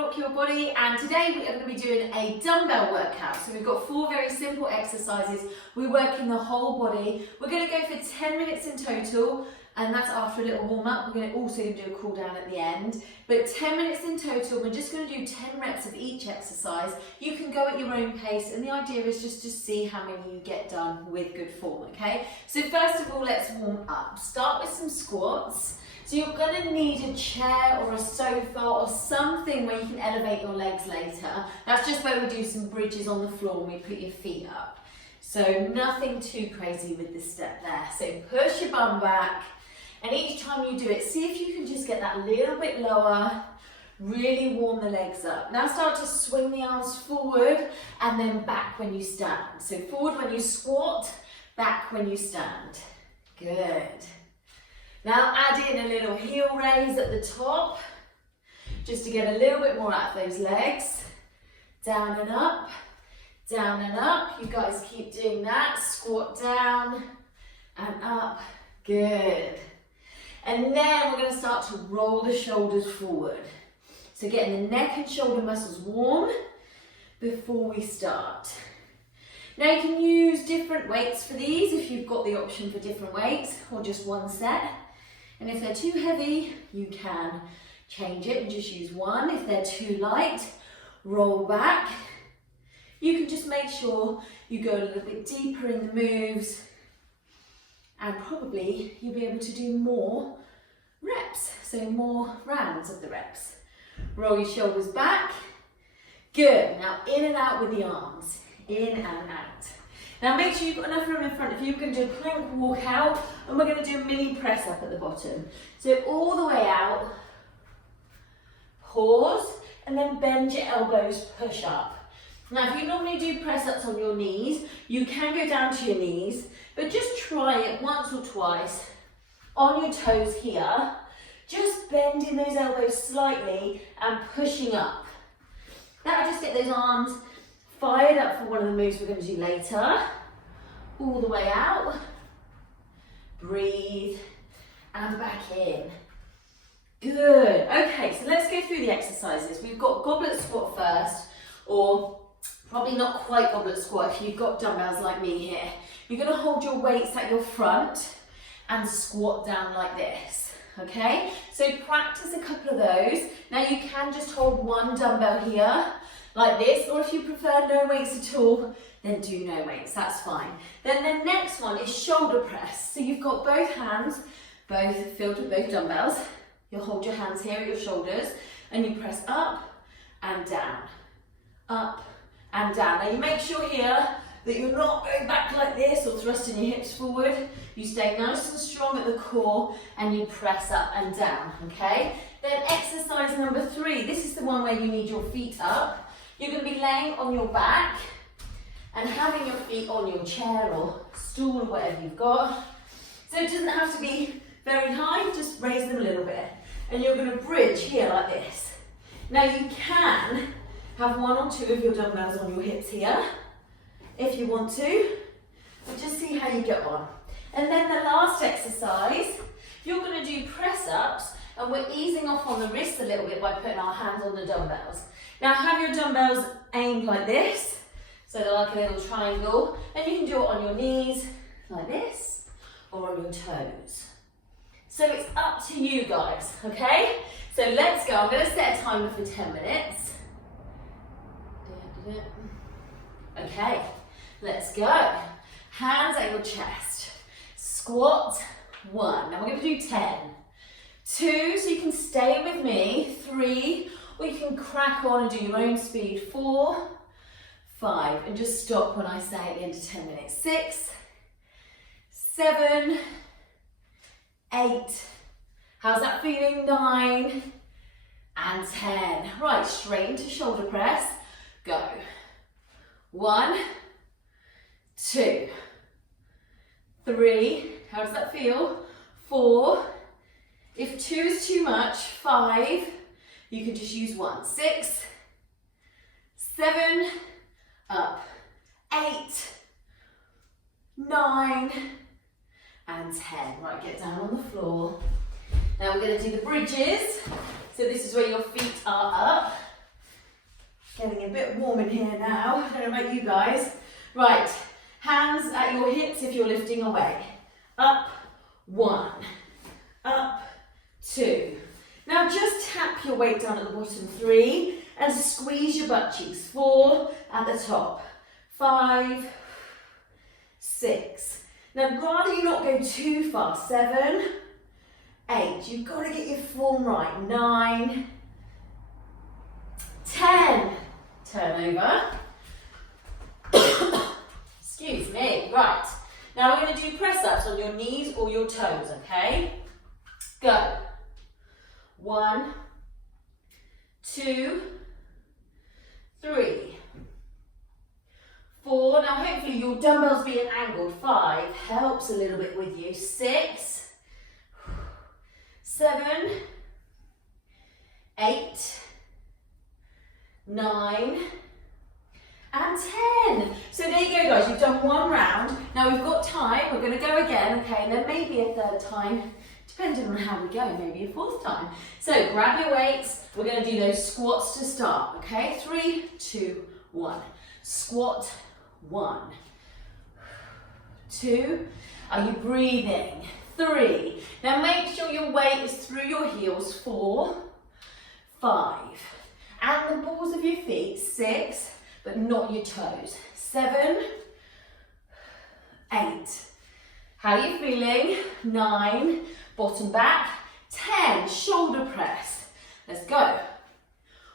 rock your body, and today we are going to be doing a dumbbell workout. So we've got 4 very simple exercises. We're working the whole body. We're going to go for 10 minutes in total, and that's after a little warm up. We're going to also do a cool down at the end, but 10 minutes in total. We're just going to do 10 reps of each exercise. You can go at your own pace, and the idea is just to see how many you get done with good form, okay? So first of all, let's warm up. Start with some squats. So you're going to need a chair or a sofa or something where you can elevate your legs later. That's just where we do some bridges on the floor and we put your feet up. So nothing too crazy with this step there. So push your bum back, and each time you do it, see if you can just get that little bit lower, really warm the legs up. Now start to swing the arms forward and then back when you stand. So forward when you squat, back when you stand. Good. Now add in a little heel raise at the top, just to get a little bit more out of those legs. Down and up, down and up. You guys keep doing that. Squat down and up. Good. And then we're going to start to roll the shoulders forward. So getting the neck and shoulder muscles warm before we start. Now you can use different weights for these if you've got the option for different weights, or just one set. And if they're too heavy, you can change it and just use one. If they're too light, roll back. You can just make sure you go a little bit deeper in the moves, and probably you'll be able to do more reps, so more rounds of the reps. Roll your shoulders back. Good. Now in and out with the arms. In and out. Now make sure you've got enough room in front of you. We're going to do a plank walk out, and we're going to do a mini press up at the bottom. So all the way out, pause, and then bend your elbows, push up. Now if you normally do press ups on your knees, you can go down to your knees, but just try it once or twice on your toes here, just bending those elbows slightly and pushing up. That'll just get those arms fired up for one of the moves we're going to do later. All the way out. Breathe and back in. Good. Okay, so let's go through the exercises. We've got goblet squat first, or probably not quite goblet squat if you've got dumbbells like me here. You're going to hold your weights at your front and squat down like this. Okay, so practice a couple of those. Now you can just hold one dumbbell here, like this, or if you prefer no weights at all, then do no weights, that's fine. Then the next one is shoulder press. So you've got both hands, both filled with both dumbbells. You'll hold your hands here at your shoulders, and you press up and down, up and down. Now you make sure here that you're not going back like this or thrusting your hips forward. You stay nice and strong at the core, and you press up and down, okay? Then exercise number 3, this is the one where you need your feet up. You're going to be laying on your back and having your feet on your chair or stool or whatever you've got. So it doesn't have to be very high, just raise them a little bit. And you're going to bridge here like this. Now you can have 1 or 2 of your dumbbells on your hips here, if you want to, but just see how you get on. And then the last exercise, you're going to do press ups, and we're easing off on the wrists a little bit by putting our hands on the dumbbells. Now have your dumbbells aimed like this, so they're like a little triangle, and you can do it on your knees, like this, or on your toes. So it's up to you guys, okay? So let's go. I'm going to set a timer for 10 minutes. Okay, let's go. Hands at your chest. Squat, 1. Now we're going to do 10. 2, so you can stay with me. 3, or you can crack on and do your own speed. 4, 5, and just stop when I say at the end of 10 minutes. 6, 7, 8. How's that feeling? 9 and 10. Right, straight into shoulder press. Go. 1, 2, 3. How does that feel? 4. If 2 is too much, 5. You can just use 1. 6, 7, up. 8, 9, and 10. Right, get down on the floor. Now we're going to do the bridges. So this is where your feet are up. Getting a bit warm in here now. I don't know about you guys. Right, hands at your hips if you're lifting away. Up, 1, up, 2. Now just tap your weight down at the bottom, 3, and squeeze your butt cheeks, 4 at the top, 5, 6. Now rather you not go too fast, 7, 8. You've got to get your form right, 9, 10. Turn over. Excuse me. Right. Now we're going to do press-ups on your knees or your toes, okay? Go. 1, 2, 3, 4. Now hopefully your dumbbells being angled. 5 helps a little bit with you. 6, 7, 8, 9, and 10. So there you go, guys. You've done 1 round. Now we've got time. We're going to go again, okay? And then maybe a third time, depending on how we go, maybe a 4th time. So grab your weights. We're going to do those squats to start, okay? 3, 2, 1. Squat, 1, 2. Are you breathing? 3. Now make sure your weight is through your heels. 4, 5. And the balls of your feet. 6, but not your toes. 7, 8. How are you feeling? 9, bottom back. 10, shoulder press. Let's go.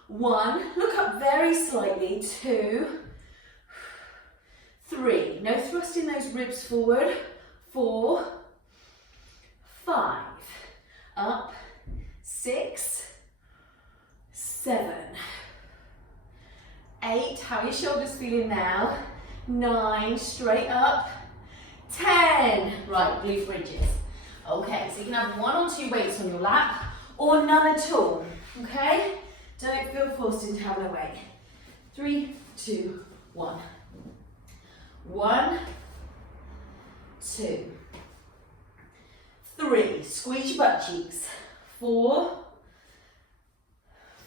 1, look up very slightly. 2, 3. No thrusting those ribs forward. 4, 5. Up. 6, 7, 8. How are your shoulders feeling now? 9, straight up. 10. Right, glute bridges. Okay, so you can have 1 or 2 weights on your lap or none at all, okay? Don't feel forced into having a weight. 3, 2, 1. 1, 2, 3. Squeeze your butt cheeks. 4,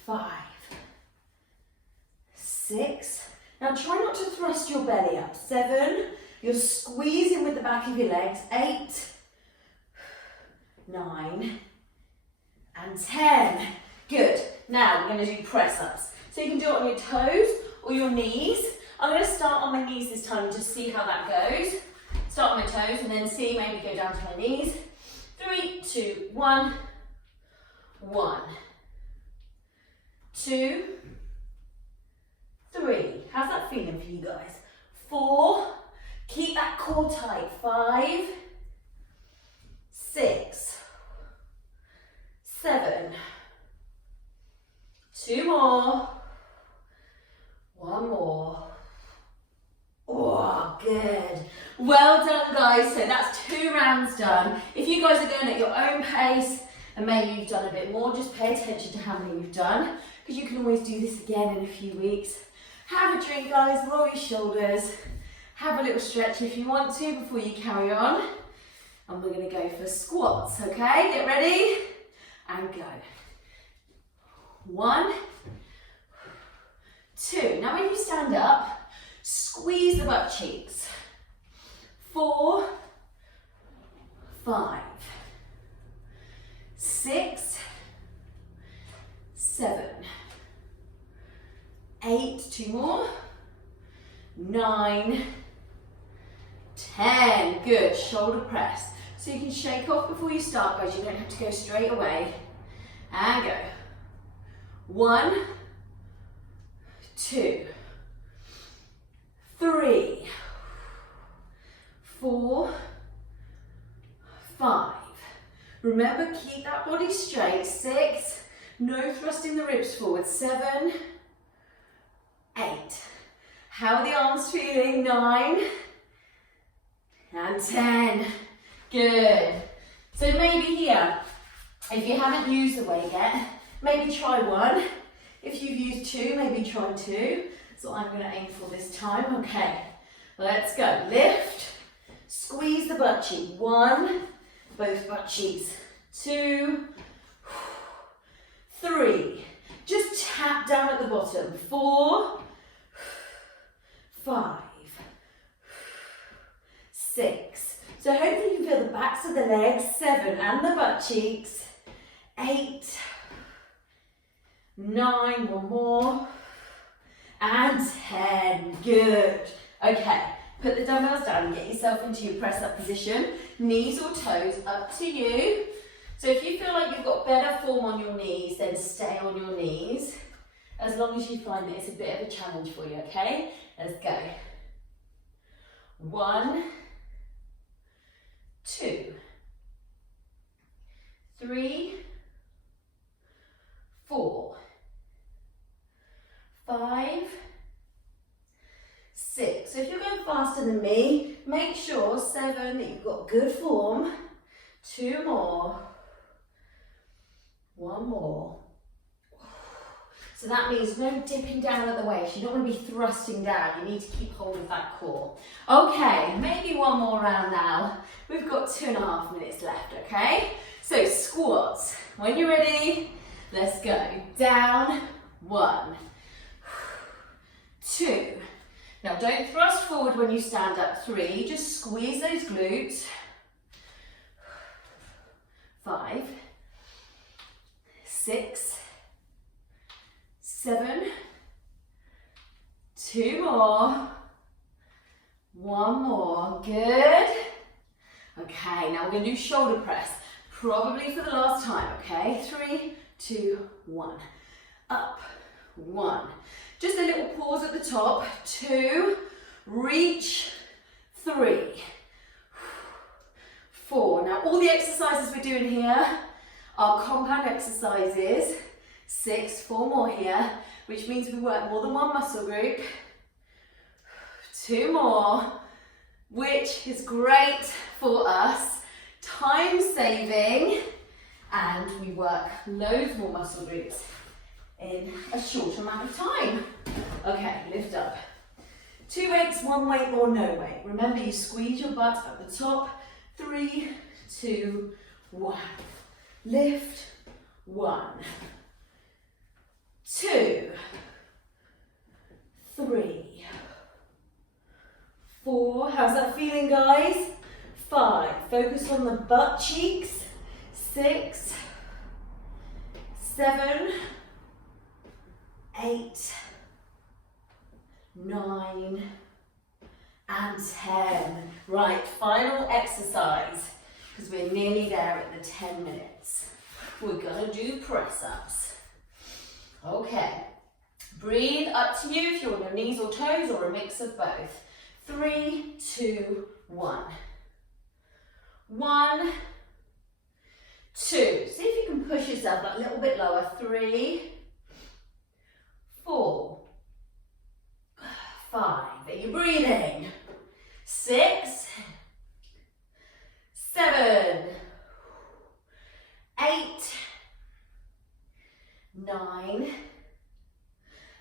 5, 6. Now try not to thrust your belly up. 7. You're squeezing with the back of your legs. 8, 9, and 10. Good. Now we're going to do press ups. So you can do it on your toes or your knees. I'm going to start on my knees this time and just see how that goes. Start on my toes and then see, maybe go down to my knees. 3, 2, 1. 1, 2, 3. How's that feeling for you guys? 4. Keep that core tight. 5, 6, 7. 2 more. 1 more. Oh, good. Well done, guys. So that's 2 rounds done. If you guys are going at your own pace and maybe you've done a bit more, just pay attention to how many you've done, because you can always do this again in a few weeks. Have a drink, guys. Roll your shoulders. Have a little stretch if you want to before you carry on. And we're going to go for squats, okay? Get ready and go. 1, 2. Now when you stand up, squeeze the butt cheeks. 4, 5, 6, 7, 8. 2 more. 9, 10. Good. Shoulder press. So you can shake off before you start, guys. You don't have to go straight away. And go. 1, 2, 3, 4, 5. Remember, keep that body straight. 6, no thrusting the ribs forward. 7, 8. How are the arms feeling? 9 and 10. Good. So maybe here, if you haven't used the weight yet, maybe try 1. If you've used 2, maybe try 2. So I'm going to aim for this time. Okay, let's go. Lift, squeeze the butt cheek. 1, both butt cheeks. 2, 3. Just tap back down at the bottom. 4, 5, 6. So hopefully you can feel the backs of the legs. 7, and the butt cheeks. 8, 9, one more, and 10. Good. Okay, put the dumbbells down and get yourself into your press up position. Knees or toes, up to you. So if you feel like you've got better form on your knees, then stay on your knees, as long as you find that it's a bit of a challenge for you, okay? Let's go. 1, 2, 3, 4, 5, 6. So if you're going faster than me, make sure 7 that you've got good form. 2 more. 1 more. So that means no dipping down at the waist. You don't want to be thrusting down. You need to keep hold of that core. Okay, maybe 1 more round now. We've got 2.5 minutes left, okay? So squats. When you're ready, let's go. Down. 1, 2. Now don't thrust forward when you stand up. 3, just squeeze those glutes. 5, 6, 7, 2 more, 1 more, good. Okay, now we're going to do shoulder press, probably for the last time, okay? 3, 2, 1, up, 1. Just a little pause at the top, 2, reach, 3, 4. Now all the exercises we're doing here are compound exercises. 6, 4 more here, which means we work more than one muscle group. 2 more, which is great for us, time saving, and we work loads more muscle groups in a short amount of time. Okay, lift up. 2 weights, 1 weight or no weight. Remember, you squeeze your butt at the top. 3, 2, 1. Lift. 1, 2, 3, 4. How's that feeling, guys? 5. Focus on the butt cheeks. 6, 7, 8, 9, and 10. Right, final exercise, because we're nearly there at the 10 minutes. We're gonna do press-ups. Okay, breathe, up to you if you're on your knees or toes or a mix of both. 3, 2, 1. 1, 2. See if you can push yourself a little bit lower. 3, 4, 5. Are you breathing? 6, 7, 8, 9,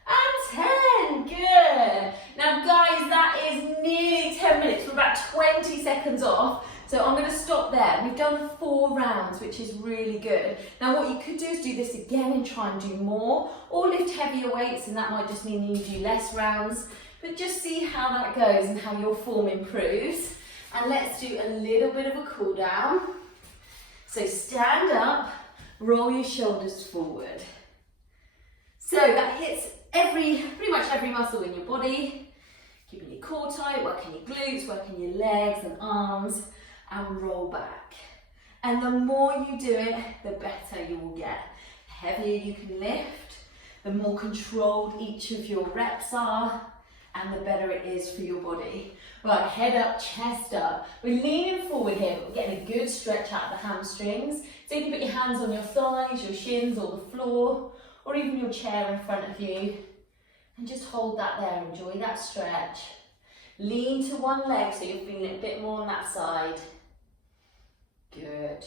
and 10. Good. Now guys, that is nearly 10 minutes. We're about 20 seconds off. So I'm going to stop there. We've done 4 rounds, which is really good. Now what you could do is do this again and try and do more, or lift heavier weights, and that might just mean you do less rounds. But just see how that goes and how your form improves. And let's do a little bit of a cool down. So stand up, roll your shoulders forward. So that hits pretty much every muscle in your body. Keeping your core tight, working your glutes, working your legs and arms, and roll back. And the more you do it, the better you will get. The heavier you can lift, the more controlled each of your reps are, and the better it is for your body. Right, head up, chest up. We're leaning forward here, but we're getting a good stretch out of the hamstrings. So you can put your hands on your thighs, your shins, or the floor, or even your chair in front of you. And just hold that there, enjoy that stretch. Lean to one leg so you're feeling it a bit more on that side. Good.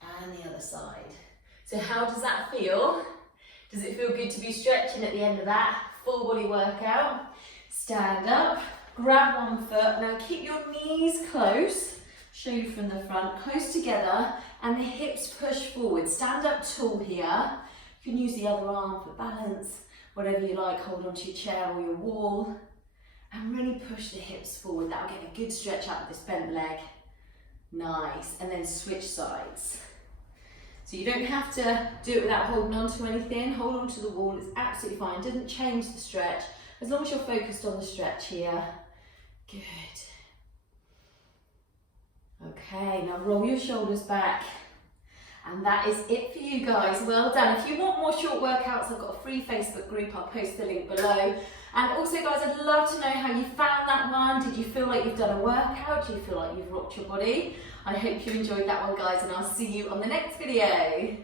And the other side. So how does that feel? Does it feel good to be stretching at the end of that full body workout? Stand up, grab one foot. Now keep your knees close, show you from the front, close together, and the hips push forward. Stand up tall here. You can use the other arm for balance, whatever you like, hold onto your chair or your wall. And really push the hips forward. That'll get a good stretch out of this bent leg. Nice. And then switch sides. So you don't have to do it without holding on to anything. Hold on to the wall, it's absolutely fine. It doesn't change the stretch, as long as you're focused on the stretch here. Good. Okay, now roll your shoulders back. And that is it for you guys. Well done. If you want more short workouts, I've got a free Facebook group. I'll post the link below. And also, guys, I'd love to know how you found that one. Did you feel like you've done a workout? Do you feel like you've rocked your body? I hope you enjoyed that one, guys, and I'll see you on the next video.